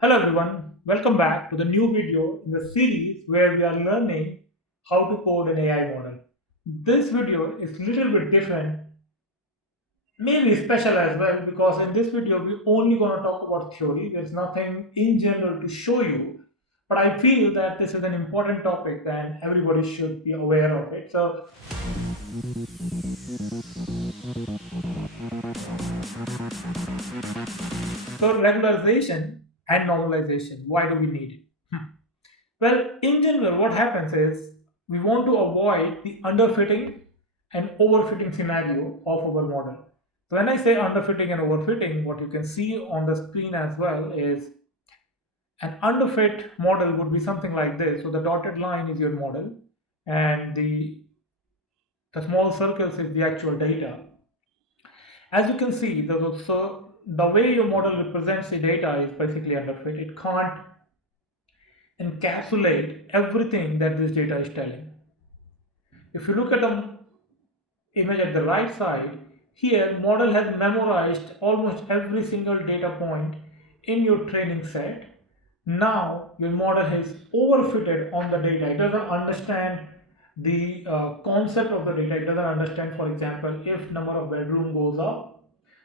Hello everyone, welcome back to the new video in the series where we are learning how to code an AI model. This video is a little bit different, maybe special as well, because in this video we're only going to talk about theory. There's nothing in general to show you, but I feel that this is an important topic and everybody should be aware of it. So regularization and normalization, why do we need it? Well, in general, what happens is we want to avoid the underfitting and overfitting scenario of our model. So when I say underfitting and overfitting, what you can see on the screen as well is an underfit model would be something like this. So the dotted line is your model, and the small circles is the actual data. As you can see, the way your model represents the data is basically underfit. It can't encapsulate everything that this data is telling. If you look at the image at the right side, here model has memorized almost every single data point in your training set. Now your model is overfitted on the data. It doesn't understand the concept of the data. It doesn't understand, for example, if number of bedroom goes up,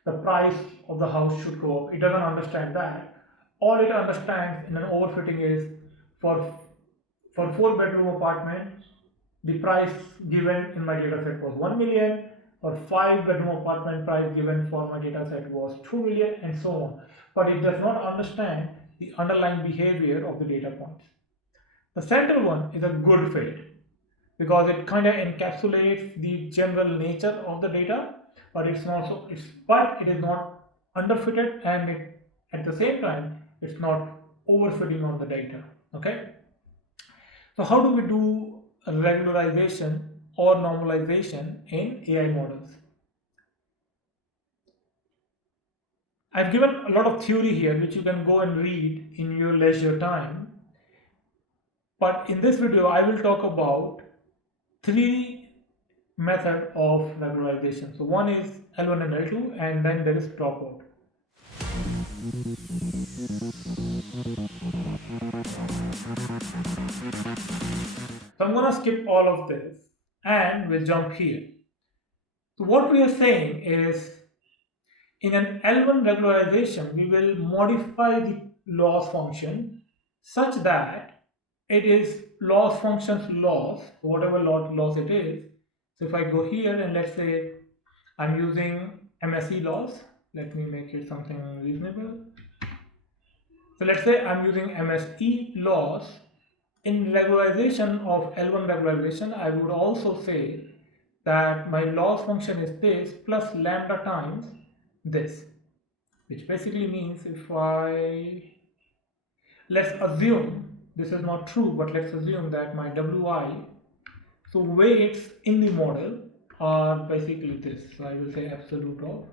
the price of the house should go up. It doesn't understand that. All it understands in an overfitting is for for 4 bedroom apartment, the price given in my data set was 1 million, or 5 bedroom apartment price given for my data set was 2 million, and so on. But it does not understand the underlying behavior of the data points. The center one is a good fit because it kind of encapsulates the general nature of the data, but it is not underfitted, and at the same time it's not overfitting on the data. Okay. So how do we do regularization or normalization in AI models? I've given a lot of theory here which you can go and read in your leisure time. But in this video, I will talk about three method of regularization. So one is L1 and L2, and then there is dropout. So I'm going to skip all of this and we'll jump here. So what we are saying is in an L1 regularization, we will modify the loss function such that it is loss function's loss, whatever loss it is. So if I go here and let's say I'm using MSE loss, let me make it something reasonable. So let's say I'm using MSE loss. In regularization of L1 regularization, I would also say that my loss function is this plus lambda times this, which basically means let's assume this is not true, but let's assume that my WI, so weights in the model are basically this. So I will say absolute of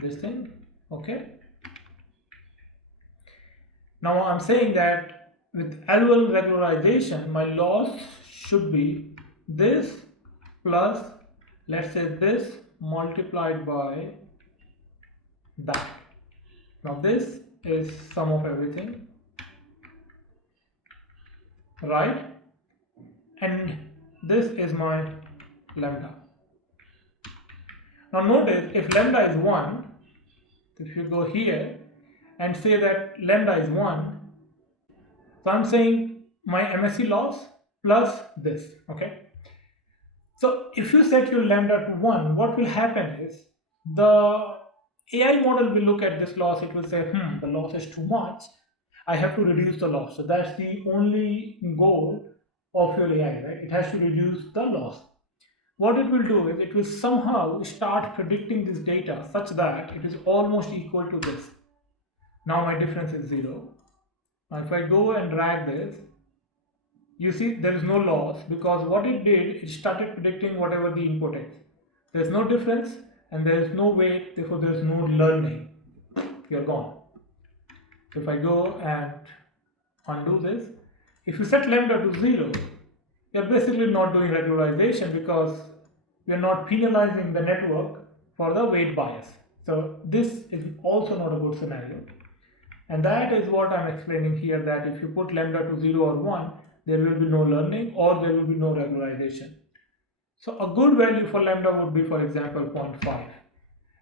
this thing. Okay. Now I'm saying that with L1 regularization, my loss should be this plus, let's say, this multiplied by that. Now this is sum of everything, right? And this is my lambda. Now notice if lambda is 1, if you go here and say that lambda is 1, so I'm saying my MSE loss plus this, okay? So if you set your lambda to 1, what will happen is the AI model will look at this loss, it will say, the loss is too much, I have to reduce the loss. So that's the only goal of your AI, right? It has to reduce the loss. What it will do is it will somehow start predicting this data such that it is almost equal to this. Now my difference is 0. Now if I go and drag this, you see there is no loss because what it did, it started predicting whatever the input is. There is no difference and there is no weight, therefore there is no learning. You're gone. So if I go and undo this, if you set lambda to 0, you're basically not doing regularization because we are not penalizing the network for the weight bias. So this is also not a good scenario. And that is what I'm explaining here, that if you put lambda to 0 or 1, there will be no learning or there will be no regularization. So a good value for lambda would be, for example, 0.5.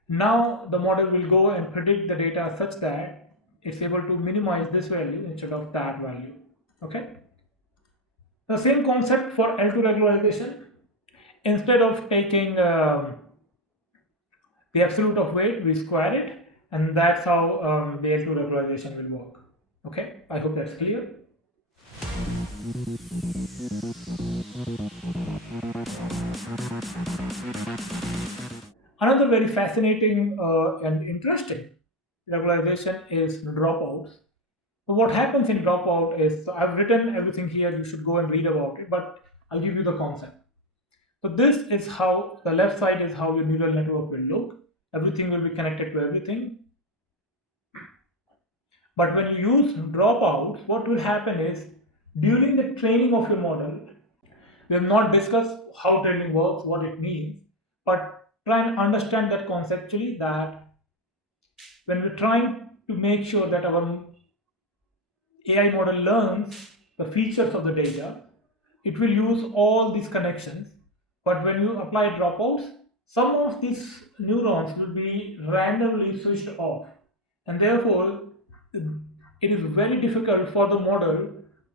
Now the model will go and predict the data such that it's able to minimize this value instead of that value. Okay. The same concept for L2 regularization. Instead of taking the absolute of weight, we square it, and that's how the L2 regularization will work. Okay, I hope that's clear. Another very fascinating and interesting regularization is dropouts. So what happens in dropout is, so I've written everything here, you should go and read about it, but I'll give you the concept. So this is how the left side is how your neural network will look. Everything will be connected to everything. But when you use dropouts, what will happen is during the training of your model, we have not discussed how training works, what it means, but try and understand that conceptually, that when we're trying to make sure that our AI model learns the features of the data, it will use all these connections. But when you apply dropouts, some of these neurons will be randomly switched off, and therefore it is very difficult for the model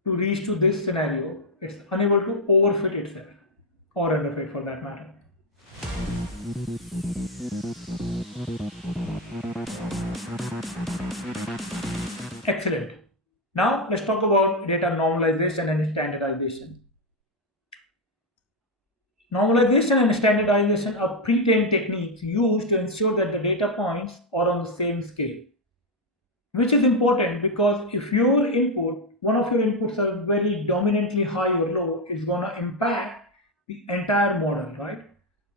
to reach to this scenario. It's unable to overfit itself, or underfit for that matter. Excellent. Now let's talk about data normalization and standardization. Normalization and standardization are pre-trained techniques used to ensure that the data points are on the same scale, which is important because if your input, one of your inputs are very dominantly high or low, it's going to impact the entire model, right?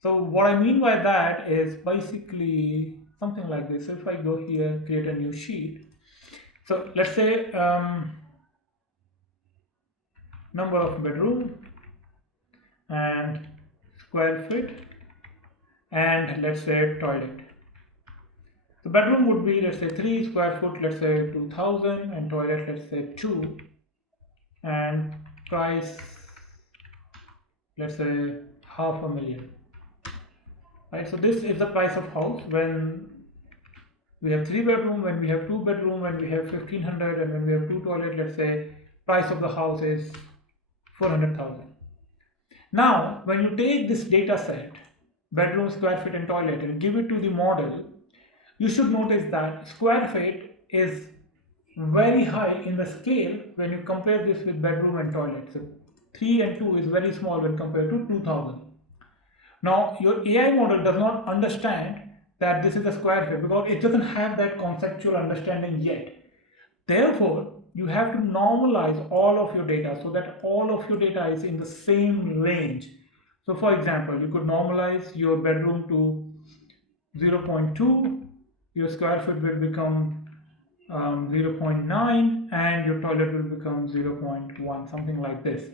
So what I mean by that is basically something like this. So if I go here, create a new sheet. So let's say number of bedroom and square feet, and let's say toilet. The bedroom would be, let's say, 3 square foot, let's say 2000, and toilet, let's say 2, and price, let's say 500,000. Right, so this is the price of house when we have 3 bedroom, when we have 2 bedroom, when we have 1500, and when we have 2 toilet, let's say price of the house is 400,000. Now, when you take this data set, bedroom, square feet, and toilet, and give it to the model, you should notice that square feet is very high in the scale when you compare this with bedroom and toilet. So 3 and 2 is very small when compared to 2000. Now your AI model does not understand that this is a square feet because it doesn't have that conceptual understanding yet. Therefore, you have to normalize all of your data so that all of your data is in the same range. So for example, you could normalize your bedroom to 0.2, your square foot will become 0.9, and your toilet will become 0.1, something like this.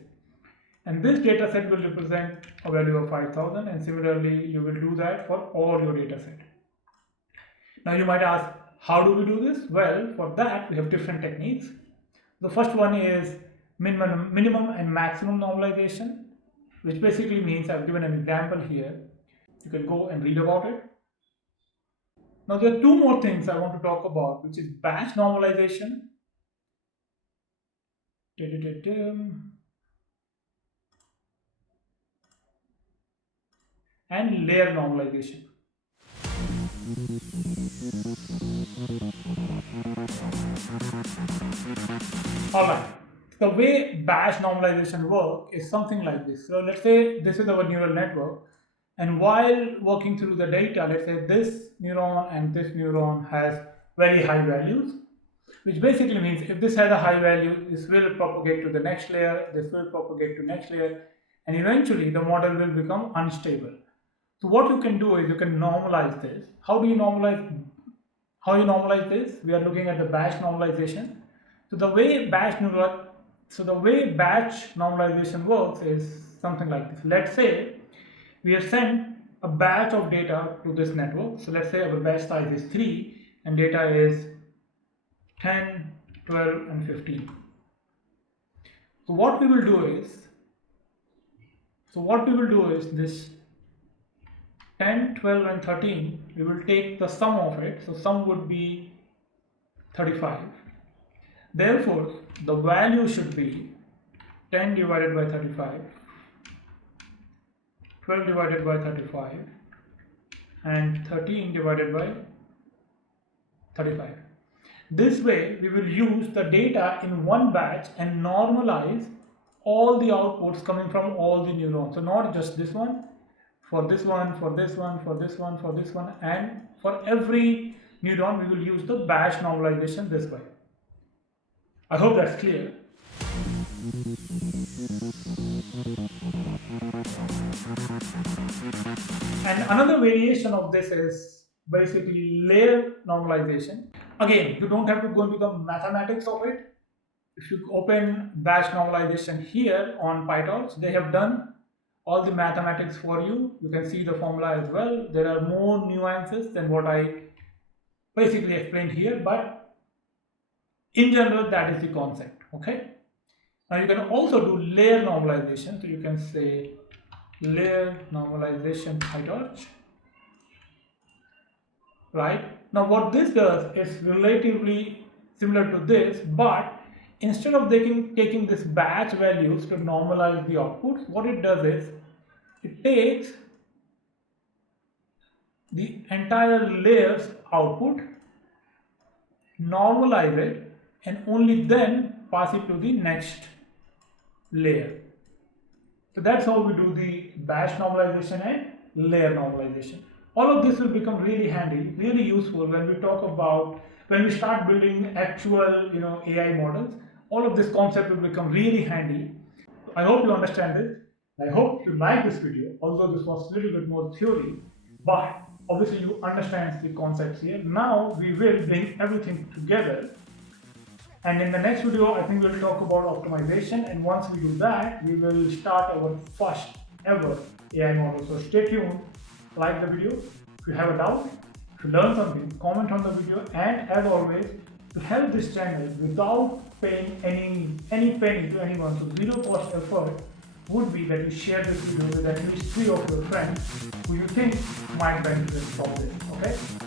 And this data set will represent a value of 5000, and similarly you will do that for all your data set. Now you might ask, how do we do this? Well, for that we have different techniques. The first one is minimum and maximum normalization, which basically means, I've given an example here. You can go and read about it. Now there are two more things I want to talk about, which is batch normalization and layer normalization. Alright, the way batch normalization works is something like this. So let's say this is our neural network, and while working through the data, let's say this neuron and this neuron has very high values, which basically means if this has a high value, this will propagate to the next layer, this will propagate to next layer, and eventually the model will become unstable. So what you can do is you can normalize this. How do you normalize? How you normalize this? We are looking at the batch normalization. So the way batch normalization works is something like this. Let's say we have sent a batch of data to this network. So let's say our batch size is 3 and data is 10, 12 and 15. So what we will do is this 10, 12 and 13, we will take the sum of it. So sum would be 35. Therefore, the value should be 10 divided by 35, 12 divided by 35 and 13 divided by 35. This way we will use the data in one batch and normalize all the outputs coming from all the neurons. So not just this one, for this one, for this one, for this one, for this one, and for every neuron we will use the batch normalization this way. I hope that's clear. And another variation of this is basically layer normalization. Again, you don't have to go into the mathematics of it. If you open batch normalization here on PyTorch, they have done all the mathematics for you. You can see the formula as well. There are more nuances than what I basically explained here, but in general, that is the concept. Okay. Now you can also do layer normalization. So you can say layer normalization PyTorch. Right. Now what this does is relatively similar to this, but instead of taking this batch values to normalize the outputs, what it does is it takes the entire layer's output, normalize it, and only then pass it to the next layer. So that's how we do the batch normalization and layer normalization. All of this will become really handy, really useful when we start building actual AI models. All of this concept will become really handy. I hope you understand this. I hope you like this video, although this was a little bit more theory, but obviously you understand the concepts here. Now we will bring everything together, and in the next video I think we'll talk about optimization, and once we do that we will start our first ever AI model. So stay tuned, like the video. If you have a doubt, if you learn something, comment on the video, and as always, to help this channel without paying any penny to anyone, so zero cost effort, would be that you share this video with at least 3 of your friends who you think might benefit from this. Okay?